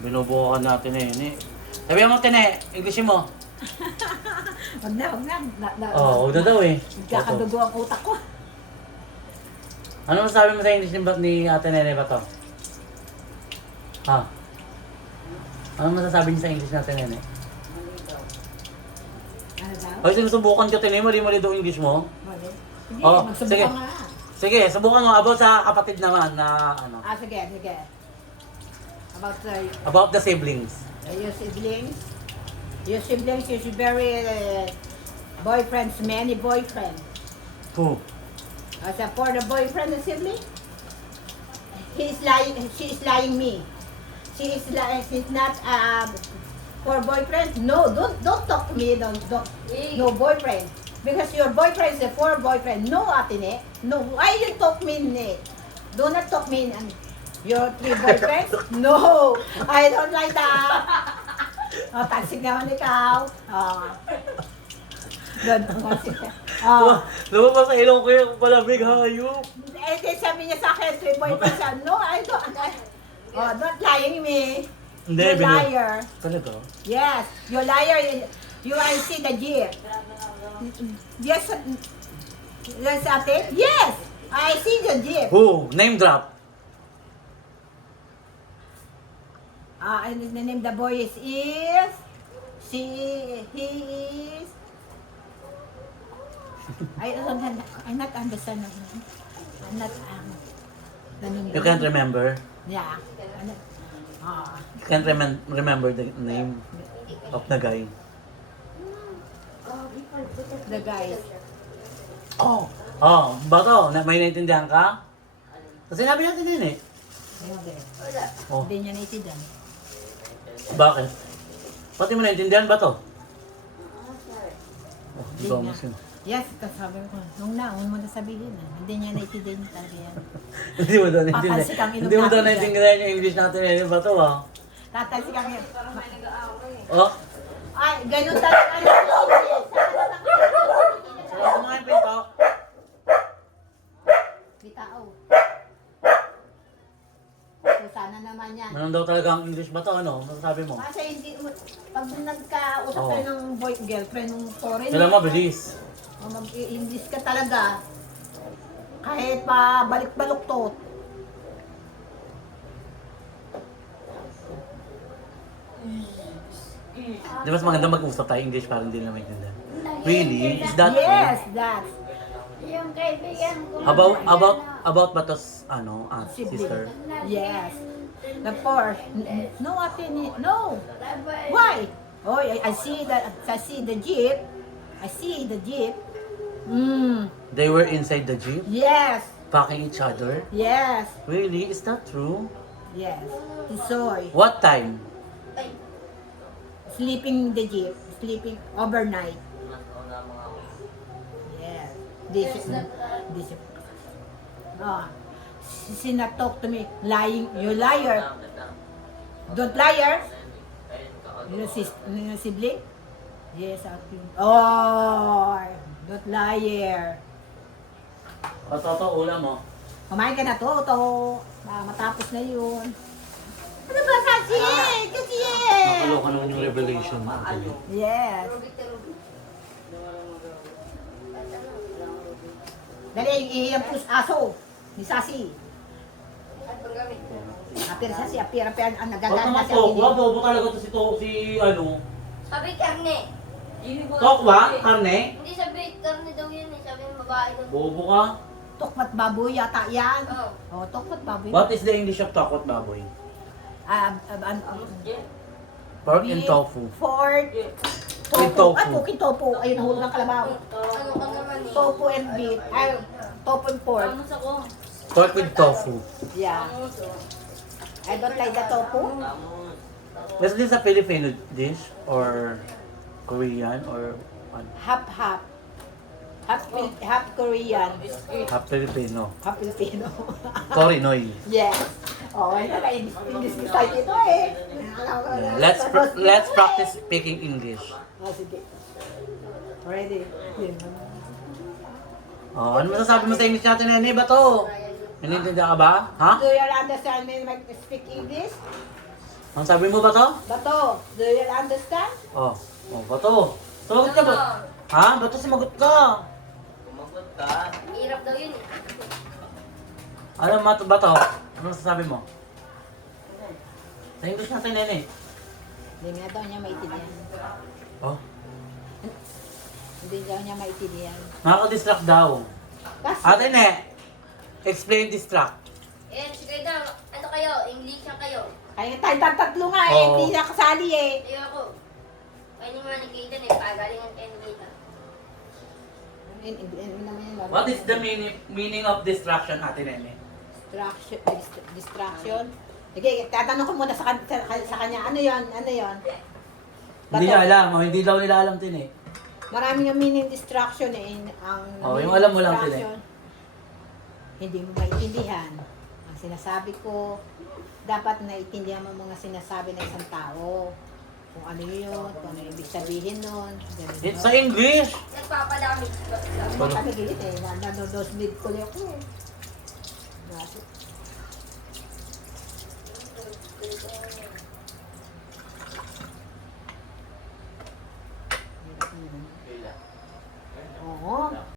Binubukan natin eh. Sabi mo, Tine, English mo. Wag na. Oo, huwag na daw eh. Kakadugo ang utak ko. Ano masasabi mo sa English ni Ate Nene ba to? Ha? Ano masasabi niyo sa English ni Ate Nene? Ano daw? Ay, sinusubukan ka, Tine. Mali-mali daw English mo. Mali. Sige, Oh, magsubukan sige. nga. Sige, subukan mo about sa kapatid naman na ano. Sige. About the siblings. Your siblings. Your siblings is very boyfriends, many boyfriends. Who? As a for the boyfriend and sibling, he is lying. She is lying me. She is lying. She's not for boyfriend. No, don't talk to me. Don't. No boyfriend. Because your boyfriend is a for boyfriend. No, Atine. No. Why you talk me? Do not talk me. Your three boyfriends? No, I don't like that. Oh, tansig naman ikaw. Oh. Doon, tansig ka. Oh. Lumabas sa ilong ko yung palamig, hayop. Eh, sabi niya sa akin, three boyfriends. No, I don't. Oh, don't lying me. Hindi, You liar. Talaga? Yes, you liar. You I see the jeep. Yes, yes, ate. Yes, I see the jeep. Who? Name drop. And the name the boy is he is. I not understand. I'm not You can't remember? Yeah. You can't remember the name of the guy? The guy. Oh, bato, may naintindihan ka? Kasi sinabi natin din eh. Hindi. Oh, Hindi niya naitidan. bakit? Pati mo naintindihan ba to? Oh, di ba Hindi mas yun? Yes, sabi ko, huwag mo na sabihin. Hindi niya naitidan talaga yan. Hindi mo daw naintindihan. Papansin kang ilong Hindi mo daw natin naintindihan yung English natin eh. Ba to ah? Tatansi kami. Oh? Ay, ganun talaga. Sarap mo nga yung pinto. Bitao. So, sana naman yan. Ganun daw talaga ang English ba to? Ano? Masasabi mo? Kasi hindi, pag nagkausap Oo. kayo ng girlfriend ng foreign, Kailan mabilis? mag-i-English ka talaga. Kahit pa balik-baluktot. Di ba mas maganda mag-usap tayo English para hindi na maintindihan? Really? Is that Yes, true? that's Yung kaibigan ko. About ba to, sibling. sister? Yes. The four. No, ate, no. Why? Oh, I see the jeep. I see the jeep. They were inside the jeep, Yes. packing each other? Yes. Really? Is that true? Yes. Soy. What time? Sleeping the jeep. Sleeping overnight. Yes. This. She not talk to me. Lying. You liar. Don't liar. You know sibling? Yes, akin. Oh, don't liar. Toto, ulam mo. Kumain ka na to. Matapos na yun. Ano ba kasi? Kasi Nakaloka naman yung revelation mo. yes. Dali, iyan po aso. Ni Sasi. Apir Sasi, apir, ang Huwag nagaganda naman siya. Tokwa, bobo talaga to si ano. Sabi karne. Tokwa? Karne? Hindi sabi karne daw yun eh. Sabi ng babae daw. Bobo ka? Tokmat baboy yata yan. Oo. Oh, tokmat baboy. What is the English of tokwa baboy? Pork and tofu. Pork. With tofu. Ay, pukin tofu. Ayun, nahulog ng kalabaw. Ano ka naman eh. Tofu and beef. Ay, tofu and pork. Amos ako. Pork with tofu. Yeah. Amos oh. I don't like the tofu. Is this a Filipino dish or Korean or what? Half. Half Korean. Half Filipino? Half Filipino. Korinoy. Yes. Oh, ay na English site ito eh. Let's practice speaking English. Oh, sige. Ready? Oh, ano masasabi mo sa English natin, Nene? Ba to? Nanintindihan ka ba? Ha? Do you understand me when I speak English? Ang sabi mo ba to? Bato, do you understand? Oh. Oh, bato. Sumagot ka ba? Ha? Bato sumagot ka. Kumagot ka. Hirap daw yun eh. Ano bato? Ano sasabi mo? Sa English natin, Nene. Hindi nga daw niya maintindihan. Oh. Hindi daw niya maintindihan. Nakaka-distract daw. Kasi, Ate Ne, explain distract. Eh, sige daw. Ano kayo? English lang kayo. kaya tayo tatlo nga eh, Oo. hindi na kasali eh. Ayoko. Kaya ni mga Kayden eh. Pagalingan kayo ni Nita. What is the meaning of distraction, Ate Nene? Distraction. Sige, tatanong ko muna sa kanya, ano yon? Ano yon? Hindi niya alam. Oh, hindi daw nila alam din eh. Maraming yung meaning distraction eh. Oh, yung alam mo lang, distraction, hindi mo maintindihan. Ang sinasabi ko, dapat naiintindihan mo mga sinasabi ng isang tao. Kung ano yun, kung ano ibig sabihin nun. ganun, It's no? sa English. Nagpapadami. Ang mga kanagilit eh, nanonosmid ko niya ko eh.